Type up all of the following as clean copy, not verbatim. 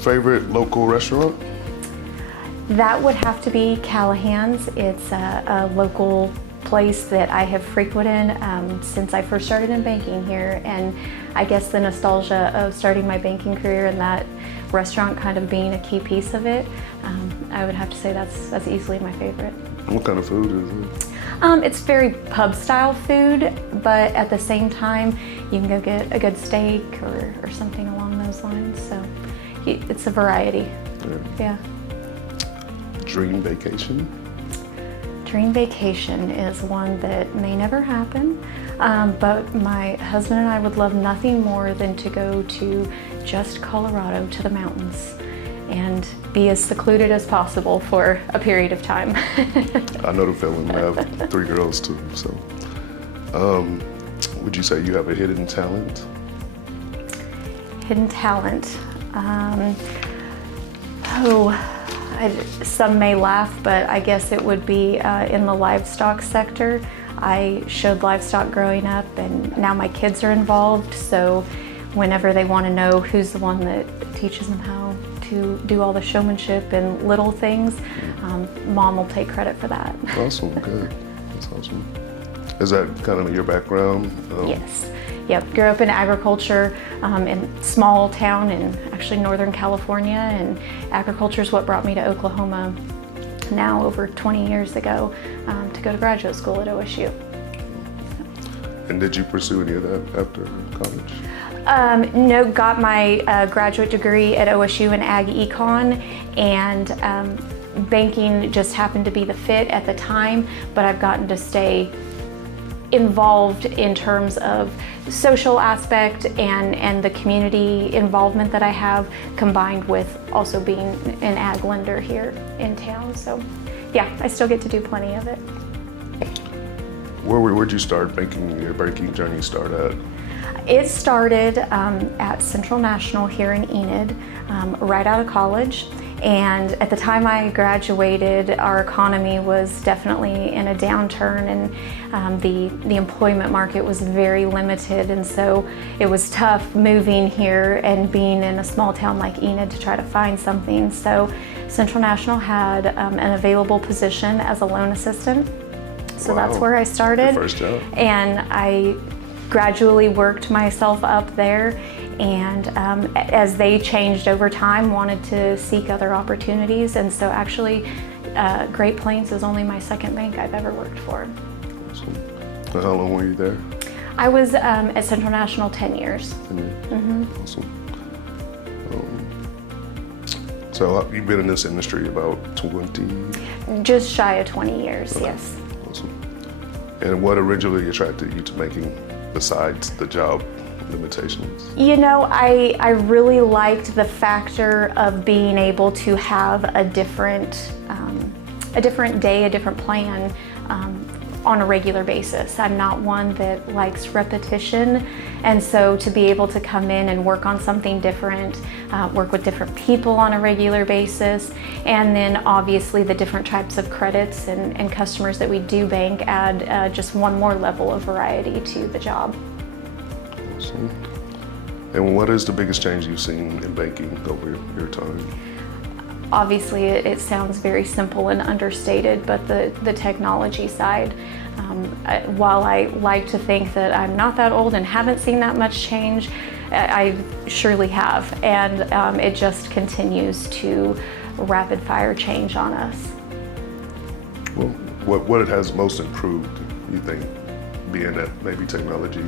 favorite local restaurant? That would have to be Callahan's. It's a local place that I have frequented since I first started in banking here, and I guess the nostalgia of starting my banking career and that restaurant kind of being a key piece of it, I would have to say that's easily my favorite. What kind of food is it? It's very pub style food, but at the same time you can go get a good steak or something along those lines, so it's a variety. Yeah. Dream vacation? Dream vacation is one that may never happen, but my husband and I would love nothing more than to go to just Colorado, to the mountains, and be as secluded as possible for a period of time. I know the feeling. I have 3 girls too, so. Would you say you have a hidden talent? Hidden talent. Some may laugh, but I guess it would be in the livestock sector. I showed livestock growing up, and now my kids are involved, so whenever they want to know who's the one that teaches them how to do all the showmanship and little things, Mom will take credit for that. Awesome, good. That's awesome. Is that kind of your background? Yes. Yep, grew up in agriculture in small town in actually Northern California, and agriculture is what brought me to Oklahoma now over 20 years ago to go to graduate school at OSU. And did you pursue any of that after college? No, got my graduate degree at OSU in Ag Econ, and banking just happened to be the fit at the time, but I've gotten to stay involved in terms of social aspect and the community involvement that I have, combined with also being an ag lender here in town. So yeah, I still get to do plenty of it. Where'd you start your banking journey start at? It started at Central National here in Enid, right out of college. And at the time I graduated, our economy was definitely in a downturn, and the employment market was very limited, and so it was tough moving here and being in a small town like Enid to try to find something. So Central National had an available position as a loan assistant. So Wow. That's where I started. Your first job. And I gradually worked myself up there, and as they changed over time, wanted to seek other opportunities, and so actually Great Plains is only my second bank I've ever worked for. Awesome. And how long were you there? I was at Central National 10 years. 10 years. Mm-hmm. Awesome. So you've been in this industry about 20? Just shy of 20 years, Okay. Yes. Awesome. And what originally attracted you to banking besides the job limitations? You know, I really liked the factor of being able to have a different day, a different plan on a regular basis. I'm not one that likes repetition, and so to be able to come in and work on something different, work with different people on a regular basis, and then obviously the different types of credits and customers that we do bank add just one more level of variety to the job. Awesome. And what is the biggest change you've seen in banking over your time? Obviously, it sounds very simple and understated, but the technology side, while I like to think that I'm not that old and haven't seen that much change, I surely have, and it just continues to rapid fire change on us. Well, what it has most improved, you think, being that maybe technology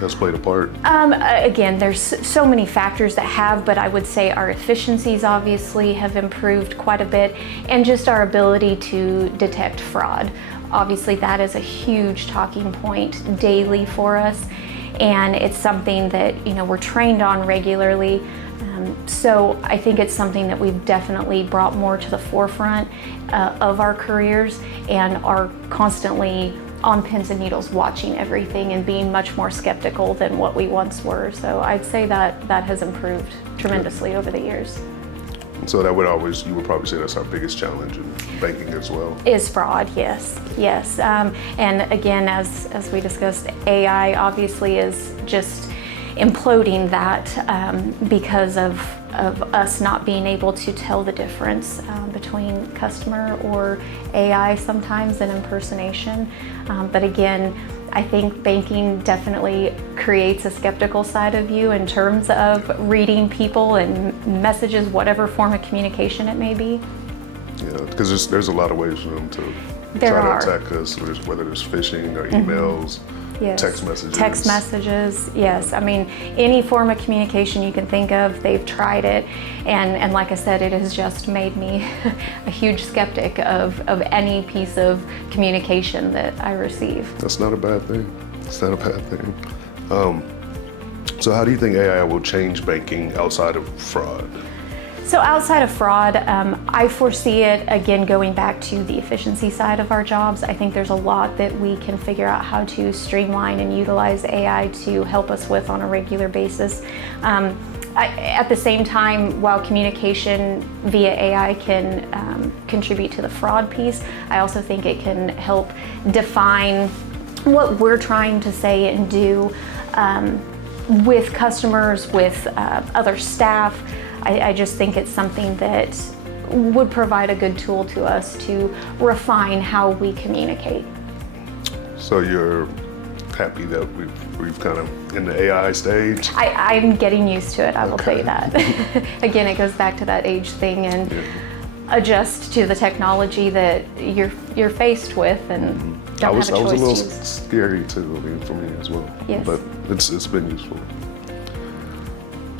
has played a part? Again, there's so many factors that have, but I would say our efficiencies obviously have improved quite a bit, and just our ability to detect fraud. Obviously, that is a huge talking point daily for us, and it's something that we're trained on regularly. So I think it's something that we've definitely brought more to the forefront of our careers, and are constantly on pins and needles watching everything and being much more skeptical than what we once were. So I'd say that has improved tremendously over the years. So you would probably say that's our biggest challenge in banking as well. Is fraud, yes. And again, as we discussed, AI obviously is just, imploding that because of us not being able to tell the difference between customer or AI sometimes and impersonation. But again, I think banking definitely creates a skeptical side of you in terms of reading people and messages, whatever form of communication it may be. Yeah, because there's a lot of ways for them to try to attack us, whether it's phishing or emails, yes. text messages. Text messages, yes. I mean, any form of communication you can think of, they've tried it. And like I said, it has just made me a huge skeptic of any piece of communication that I receive. That's not a bad thing. It's not a bad thing. So how do you think AI will change banking outside of fraud? So outside of fraud, I foresee it, again, going back to the efficiency side of our jobs. I think there's a lot that we can figure out how to streamline and utilize AI to help us with on a regular basis. At the same time, while communication via AI can contribute to the fraud piece, I also think it can help define what we're trying to say and do with customers, with other staff. I just think it's something that would provide a good tool to us to refine how we communicate. So you're happy that we've kind of in the AI stage? I'm getting used to it, I will tell you that. Again, it goes back to that age thing and adjust to the technology that you're faced with and don't have a choice to use. I was a little scary too, I mean, for me as well. Yes. But it's been useful.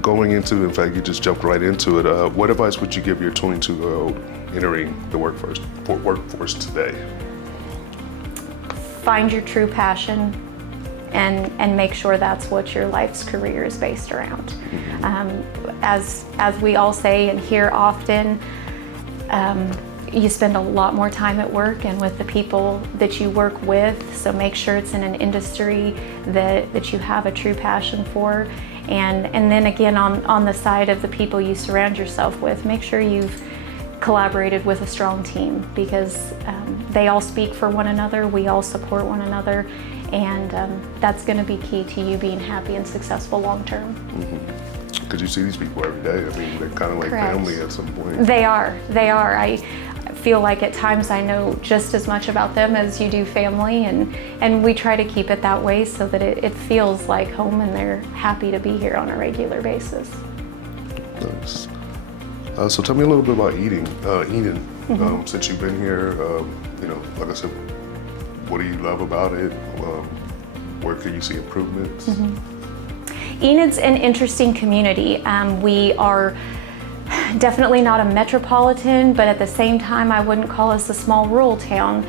Going into, in fact, you just jumped right into it. What advice would you give your 22-year-old entering the workforce today? Find your true passion and make sure that's what your life's career is based around. As we all say and hear often, you spend a lot more time at work and with the people that you work with, so make sure it's in an industry that you have a true passion for. And then again, on the side of the people you surround yourself with, make sure you've collaborated with a strong team, because they all speak for one another, we all support one another, and that's going to be key to you being happy and successful long term. Because you see these people every day. I mean, they're kind of like Correct. family at some point. They are. I feel like at times I know just as much about them as you do family, and we try to keep it that way so that it feels like home and they're happy to be here on a regular basis. Nice. So tell me a little bit about Enid. Since you've been here, like I said, what do you love about it? Where can you see improvements? Enid's an interesting community. We are definitely not a metropolitan, but at the same time, I wouldn't call us a small rural town.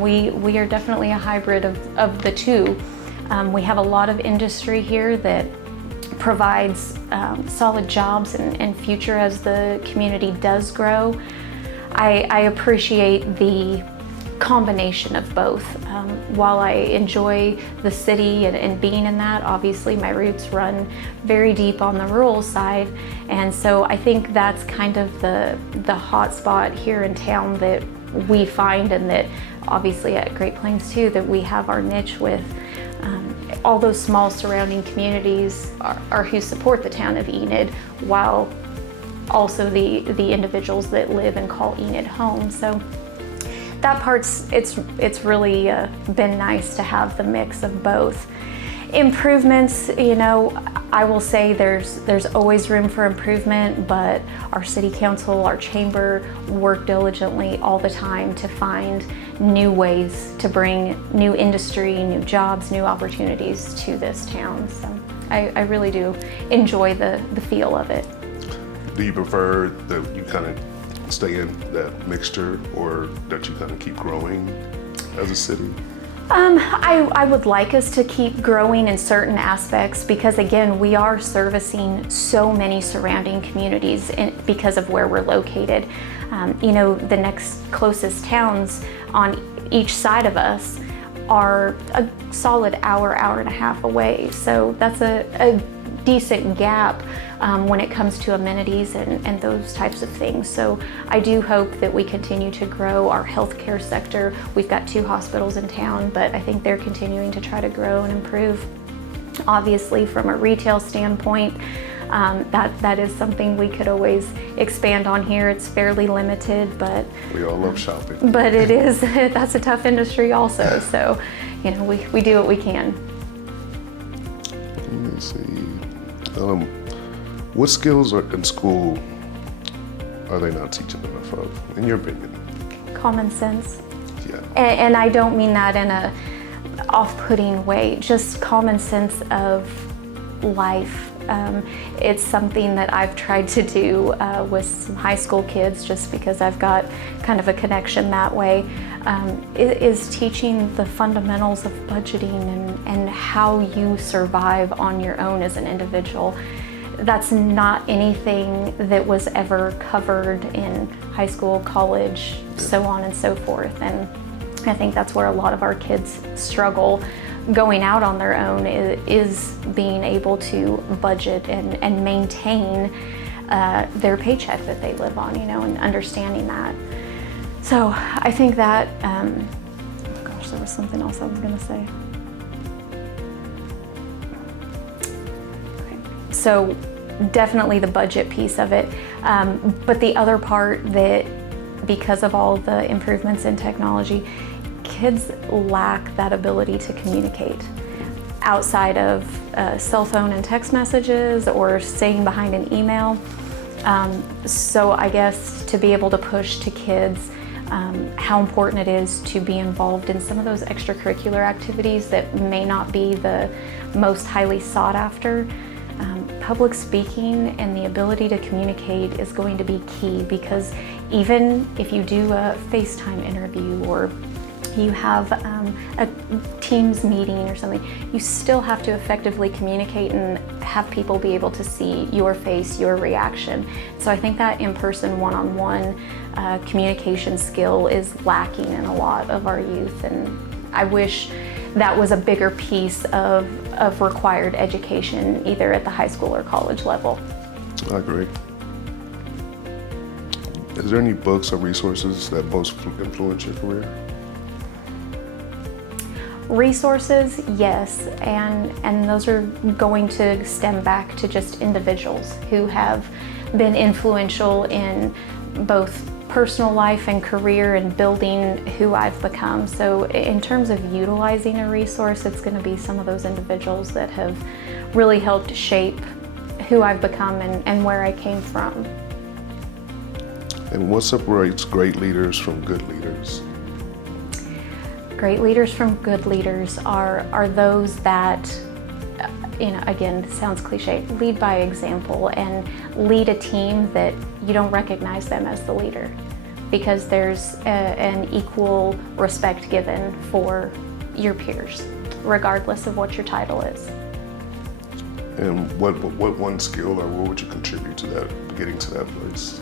We are definitely a hybrid of the two. We have a lot of industry here that provides solid jobs and future as the community does grow. I appreciate the combination of both. While I enjoy the city and being in that, obviously my roots run very deep on the rural side, and so I think that's kind of the hot spot here in town that we find, and that obviously at Great Plains too, that we have our niche with. All those small surrounding communities are who support the town of Enid, while also the individuals that live and call Enid home. So that part's, it's really been nice to have the mix of both. Improvements, I will say there's always room for improvement, but our city council, our chamber work diligently all the time to find new ways to bring new industry, new jobs, new opportunities to this town. So I really do enjoy the feel of it. Do you prefer that you kind of stay in that mixture, or that you kind of keep growing as a city? I would like us to keep growing in certain aspects, because again, we are servicing so many surrounding communities because of where we're located. The next closest towns on each side of us are a solid hour and a half away. So that's a decent gap when it comes to amenities and those types of things. So I do hope that we continue to grow our healthcare sector. We've got 2 hospitals in town, but I think they're continuing to try to grow and improve. Obviously, from a retail standpoint, that is something we could always expand on here. It's fairly limited, but We all love shopping. but it is that's a tough industry also. So, we do what we can. Let me see. What skills in school are they not teaching enough of, in your opinion? Common sense. Yeah. And I don't mean that in a off-putting way, just common sense of life. It's something that I've tried to do with some high school kids, just because I've got kind of a connection that way, is teaching the fundamentals of budgeting and how you survive on your own as an individual. That's not anything that was ever covered in high school, college, so on and so forth. And I think that's where a lot of our kids struggle going out on their own, is being able to budget and maintain their paycheck that they live on, and understanding that. So I think that, oh gosh, there was something else I was gonna say. So definitely the budget piece of it, but the other part that, because of all the improvements in technology, kids lack that ability to communicate outside of cell phone and text messages or staying behind an email. So I guess to be able to push to kids how important it is to be involved in some of those extracurricular activities that may not be the most highly sought after. Public speaking and the ability to communicate is going to be key, because even if you do a FaceTime interview or you have a Teams meeting or something, you still have to effectively communicate and have people be able to see your face, your reaction. So I think that in-person, one-on-one communication skill is lacking in a lot of our youth, and I wish that was a bigger piece of required education, either at the high school or college level. I agree. Is there any books or resources that most influence your career? Resources, yes, and those are going to stem back to just individuals who have been influential in both personal life and career and building who I've become. So in terms of utilizing a resource, it's going to be some of those individuals that have really helped shape who I've become and where I came from. And what separates great leaders from good leaders? Great leaders from good leaders are those that, again, this sounds cliche, lead by example and lead a team that you don't recognize them as the leader, because there's an equal respect given for your peers, regardless of what your title is. And what one skill or what would you contribute to that, getting to that place?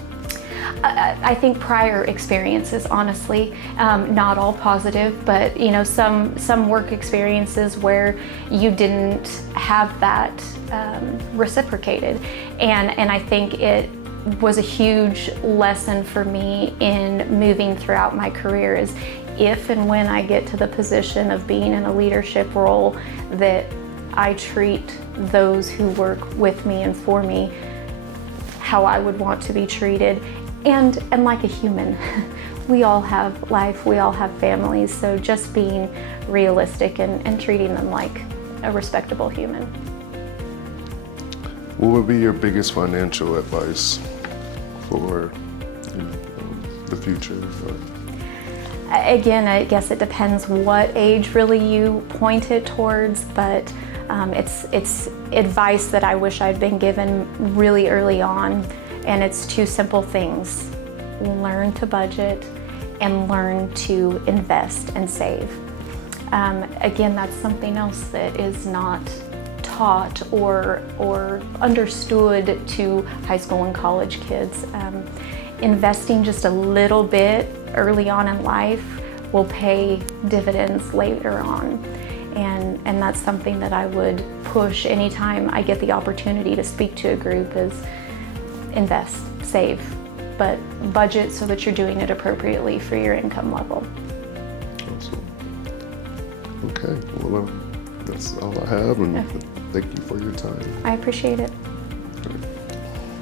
I think prior experiences, honestly, not all positive, but some work experiences where you didn't have that reciprocated, and I think it was a huge lesson for me in moving throughout my career, is if and when I get to the position of being in a leadership role, that I treat those who work with me and for me how I would want to be treated. And like a human. We all have life, we all have families, so just being realistic and treating them like a respectable human. What would be your biggest financial advice for the future? Again, I guess it depends what age really you point it towards, but it's advice that I wish I'd been given really early on. And it's two simple things: learn to budget and learn to invest and save. Again, that's something else that is not taught or understood to high school and college kids. Investing just a little bit early on in life will pay dividends later on. And that's something that I would push anytime I get the opportunity to speak to a group, is invest, save, but budget so that you're doing it appropriately for your income level. Awesome. Okay, well, That's all I have, and thank you for your time. I appreciate it.